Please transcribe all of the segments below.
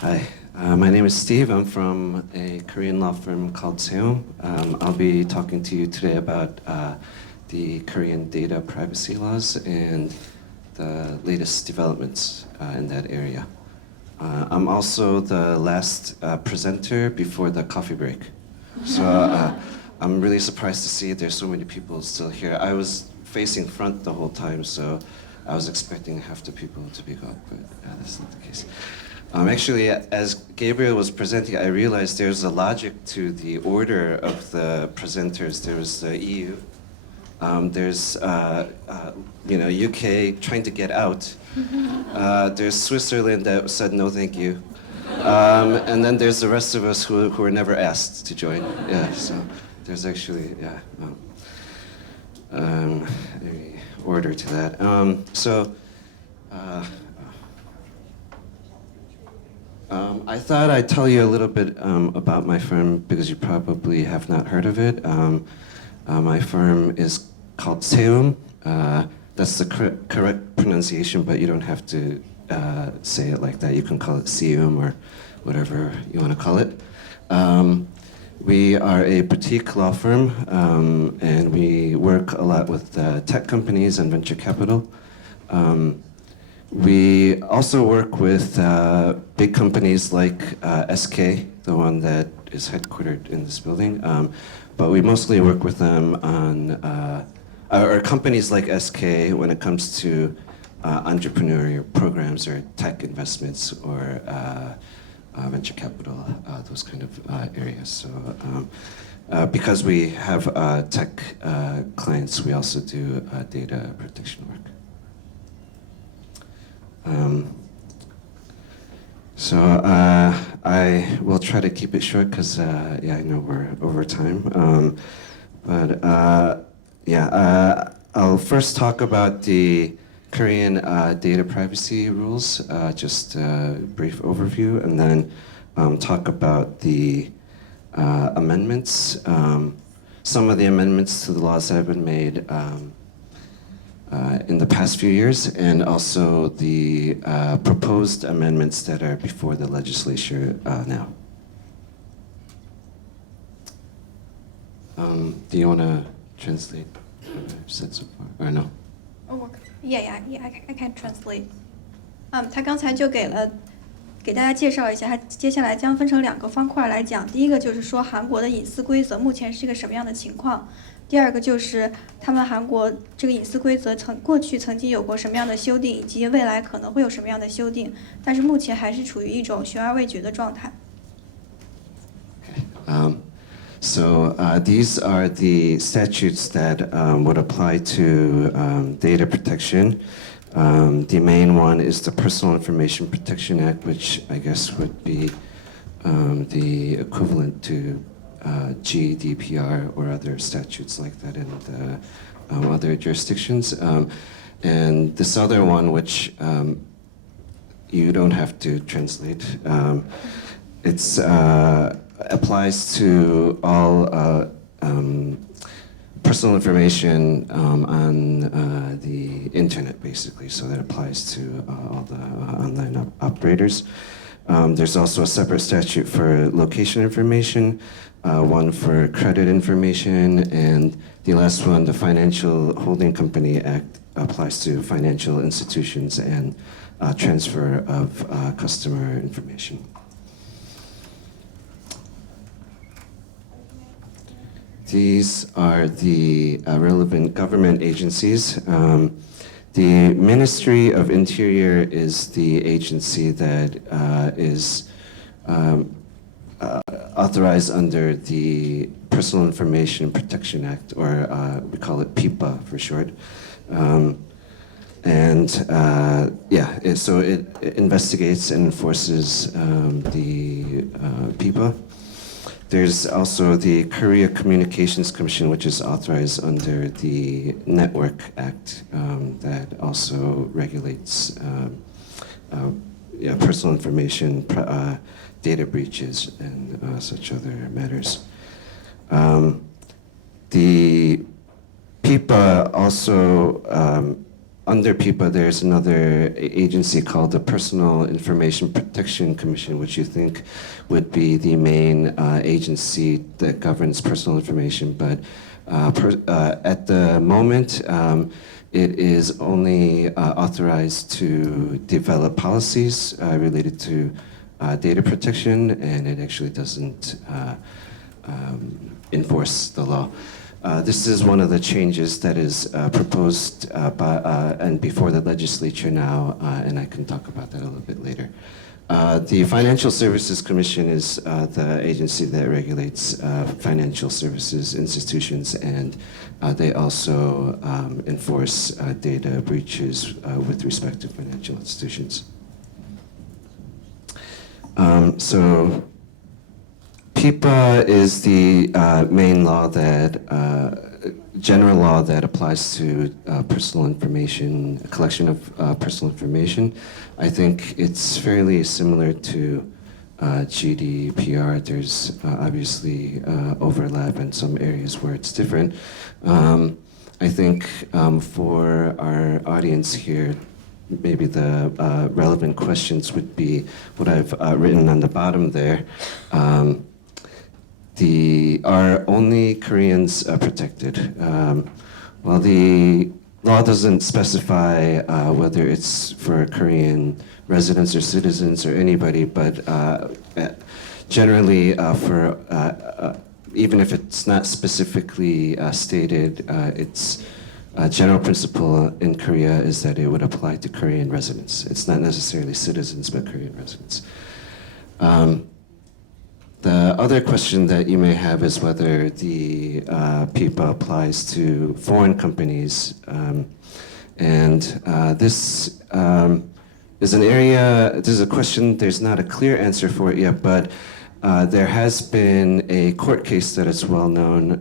Hi, my name is Steve. I'm from a Korean law firm called SEUM. I'll be talking to you today about the Korean data privacy laws and the latest developments in that area. I'm also the last presenter before the coffee break. So I'm really surprised to see there's so many people still here. I was facing front the whole time, so I was expecting half the people to be gone, but that's not the case. Actually, as Gabriel was presenting, I realized there's a logic to the order of the presenters. There was the EU, there's UK trying to get out. There's Switzerland that said no, thank you, and then there's the rest of us who were never asked to join. Yeah, so there's actually a order to that. I thought I'd tell you a little bit about my firm because you probably have not heard of it. My firm is called SEUM. That's the correct pronunciation, but you don't have to say it like that. You can call it SEUM or whatever you want to call it. We are a boutique law firm, and we work a lot with tech companies and venture capital. We also work with big companies like SK, the one that is headquartered in this building, but we mostly work with them on, or companies like SK when it comes to entrepreneurial programs or tech investments or venture capital, those kind of areas. So because we have tech clients, we also do data protection work. I will try to keep it short because I know we're over time. I'll first talk about the Korean data privacy rules, just a brief overview, and then talk about the amendments. Some of the amendments to the laws that have been made in the past few years, and also the proposed amendments that are before the legislature now. Do you want to translate what I've said so far, or no? Oh, yeah, I can translate. 他刚才就给大家介绍一下，他接下来将分成2个方块来讲。第一个就是说韩国的隐私规则目前是一个什么样的情况。第二个就是他们韩国这个隐私规则过去曾经有过什么样的修订，以及未来可能会有什么样的修订，但是目前还是处于一种悬而未决的状态。These are the statutes that would apply to data protection. The main one is the Personal Information Protection Act, which I guess would be the equivalent to GDPR or other statutes like that in the other jurisdictions. And this other one, which you don't have to translate, it's applies to all personal information on the internet, basically. So that applies to all the online operators. There's also a separate statute for location information, one for credit information, and the last one, the Financial Holding Company Act, applies to financial institutions and transfer of customer information. These are the relevant government agencies. The Ministry of Interior is the agency that is authorized under the Personal Information Protection Act, or we call it PIPA for short. So it investigates and enforces the PIPA. There's also the Korea Communications Commission, which is authorized under the Network Act, that also regulates personal information, data breaches, and such other matters. The PIPA also under PIPA, there's another agency called the Personal Information Protection Commission, which you think would be the main agency that governs personal information. But at the moment, it is only authorized to develop policies related to data protection, and it actually doesn't enforce the law. This is one of the changes that is proposed and before the legislature now, and I can talk about that a little bit later. The Financial Services Commission is the agency that regulates financial services institutions, and they also enforce data breaches with respect to financial institutions. So PIPA is the main law that, general law that applies to personal information, collection of personal information. I think it's fairly similar to GDPR. There's obviously overlap in some areas where it's different. I think for our audience here, maybe the relevant questions would be what I've written on the bottom there. Are only Koreans protected? Well, the law doesn't specify whether it's for Korean residents or citizens or anybody, but generally even if it's not specifically stated, it's a general principle in Korea is that it would apply to Korean residents. It's not necessarily citizens, but Korean residents. The other question that you may have is whether the PIPA applies to foreign companies. This is an area, this is a question, there's not a clear answer for it yet, but there has been a court case that is well known.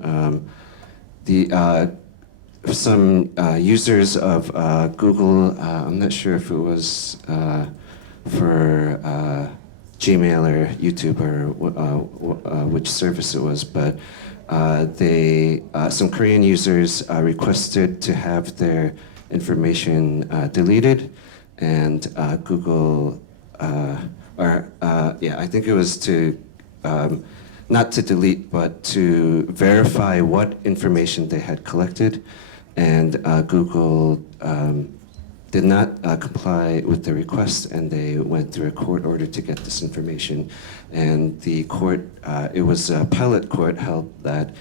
Some users of Google, I'm not sure if it was for Gmail or YouTube or which service it was, but some Korean users requested to have their information deleted, and Google, I think it was to not to delete, but to verify what information they had collected, and Google did not comply with the request, and they went through a court order to get this information. And the court, it was a appellate court, held that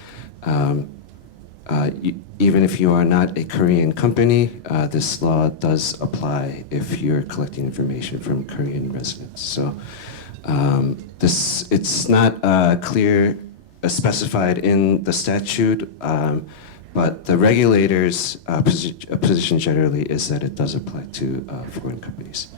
even if you are not a Korean company, this law does apply if you're collecting information from Korean residents. So it's not clear, specified in the statute, but the regulators' position generally is that it does apply to foreign companies.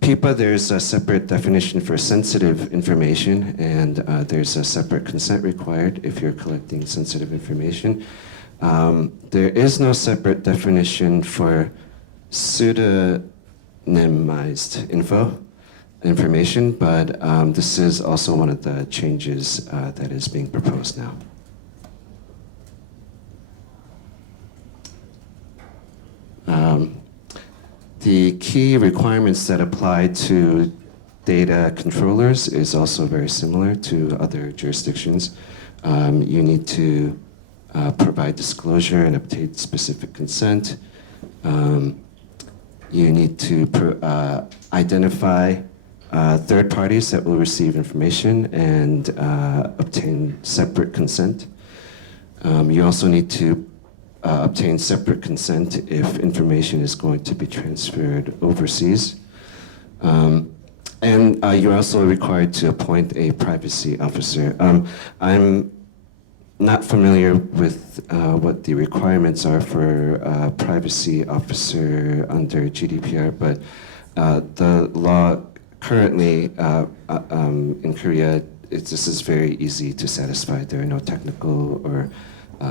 PIPA, there's a separate definition for sensitive information, and there's a separate consent required if you're collecting sensitive information. There is no separate definition for pseudonymized information, but this is also one of the changes that is being proposed now. The key requirements that apply to data controllers is also very similar to other jurisdictions. You need to provide disclosure and obtain specific consent. You need to identify third parties that will receive information and obtain separate consent. You also need to obtain separate consent if information is going to be transferred overseas. And you're also required to appoint a privacy officer. I'm not familiar with what the requirements are for a privacy officer under GDPR, but the law currently in Korea, this is very easy to satisfy. There are no technical or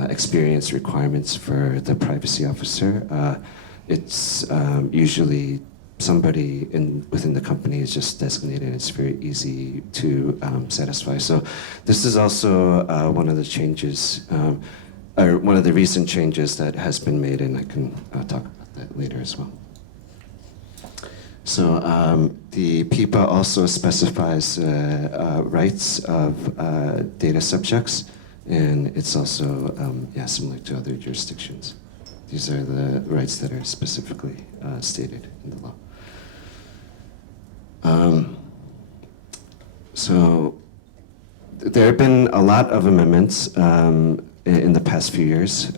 experience requirements for the privacy officer. It's usually somebody within the company is just designated. It's very easy to satisfy. So this is also one of the changes. or one of the recent changes that has been made, and I can talk about that later as well. So the PIPA also specifies rights of data subjects, and it's also similar to other jurisdictions. These are the rights that are specifically stated in the law. So there have been a lot of amendments in the past few years,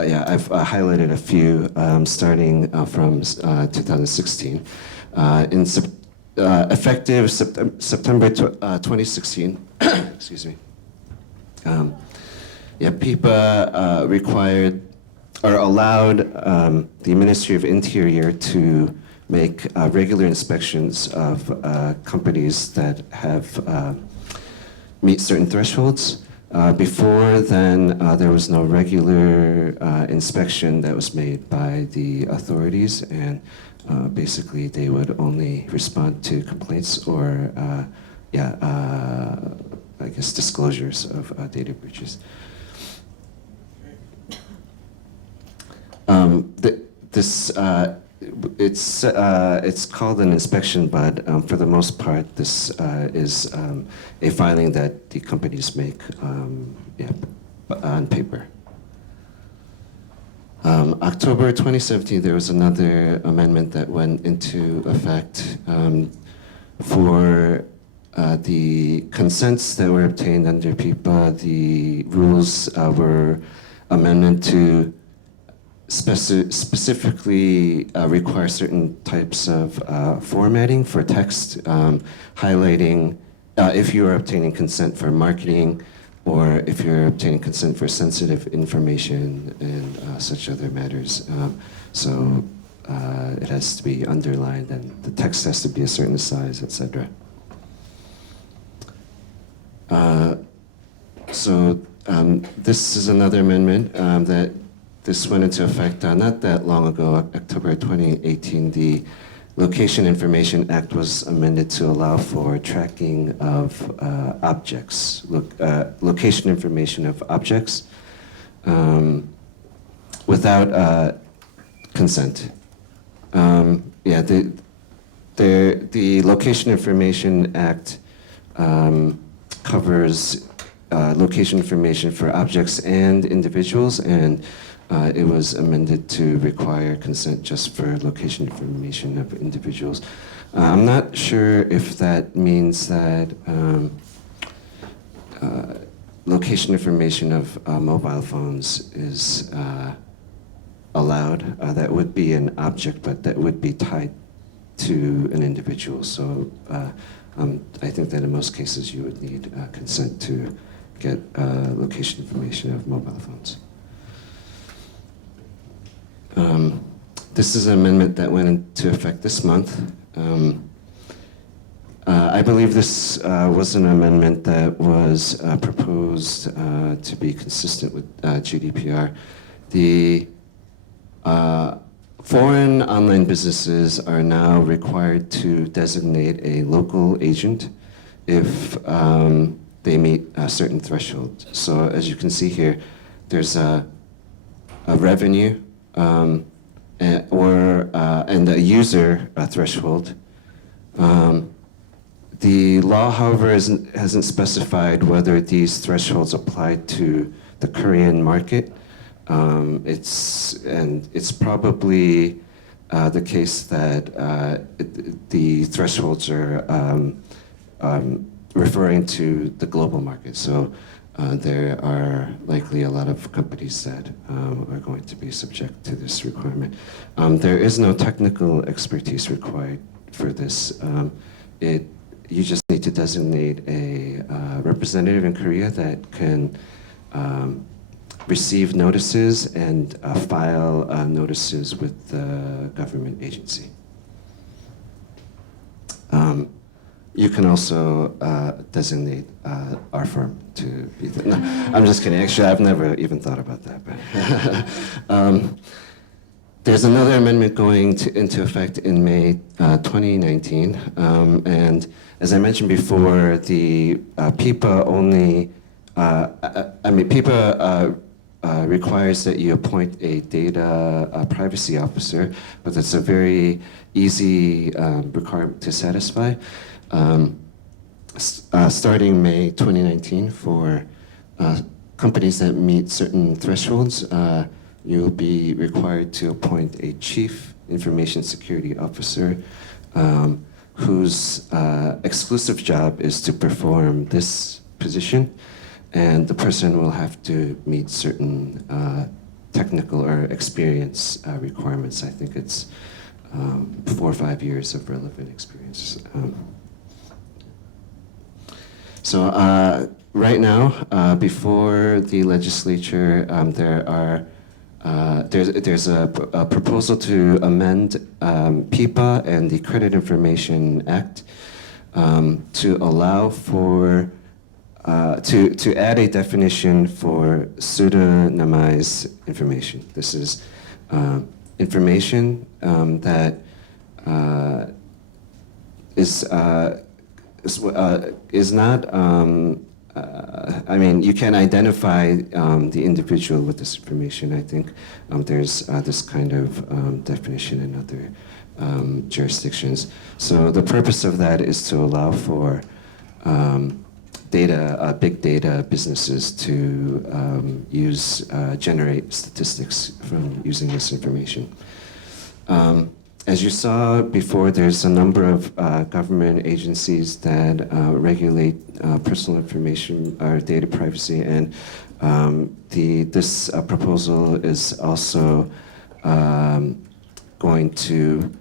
I've highlighted a few starting from 2016. Effective September 2016, excuse me. PIPA required or allowed the Ministry of Interior to make regular inspections of companies that have meet certain thresholds. Before then, there was no regular inspection that was made by the authorities, and basically they would only respond to complaints or, I guess disclosures of data breaches. It's called an inspection, but for the most part, this is a filing that the companies make on paper. October 2017, there was another amendment that went into effect for the consents that were obtained under PIPA. The rules were amended to specifically require certain types of formatting for text, highlighting if you are obtaining consent for marketing, or if you're obtaining consent for sensitive information and such other matters. It has to be underlined, and the text has to be a certain size, etc. This is another amendment that this went into effect not that long ago, October 2018. The Location Information Act was amended to allow for tracking of objects, location information of objects without consent. The Location Information Act covers location information for objects and individuals, and it was amended to require consent just for location information of individuals. I'm not sure if that means that location information of mobile phones is allowed. That would be an object, but that would be tied to an individual. So I think that in most cases you would need consent to get location information of mobile phones. This is an amendment that went into effect this month. I believe this was an amendment that was proposed to be consistent with GDPR. The foreign online businesses are now required to designate a local agent if they meet a certain threshold. So as you can see here, there's a revenue and a user threshold. The law, however, hasn't specified whether these thresholds apply to the Korean market. It's probably the case that the thresholds are referring to the global market. So there are likely a lot of companies that are going to be subject to this requirement. There is no technical expertise required for this. You just need to designate a representative in Korea that can receive notices and file notices with the government agency. You can also designate our firm to be the, no, I'm just kidding. Actually, I've never even thought about that. But there's another amendment going into effect in May 2019. And as I mentioned before, the PIPA only I mean, PIPA requires that you appoint a data privacy officer, but it's a very easy requirement to satisfy. Starting May 2019, for companies that meet certain thresholds, you'll be required to appoint a chief information security officer whose exclusive job is to perform this position, and the person will have to meet certain technical or experience requirements. I think it's 4 or 5 years of relevant experience. So right now, before the legislature, there's a proposal to amend PIPA and the Credit Information Act to allow for to add a definition for pseudonymized information. This is information that is not. I mean, you can identify the individual with this information. I think there's this kind of definition in other jurisdictions. So the purpose of that is to allow for big data businesses to generate statistics from using this information. As you saw before, there's a number of government agencies that regulate personal information or data privacy, and this proposal is also going to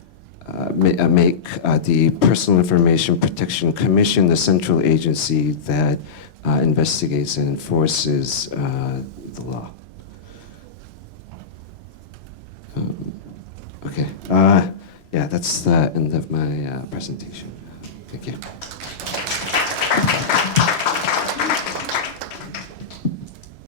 make the Personal Information Protection Commission the central agency that investigates and enforces the law. Okay. Yeah, that's the end of my presentation. Thank you.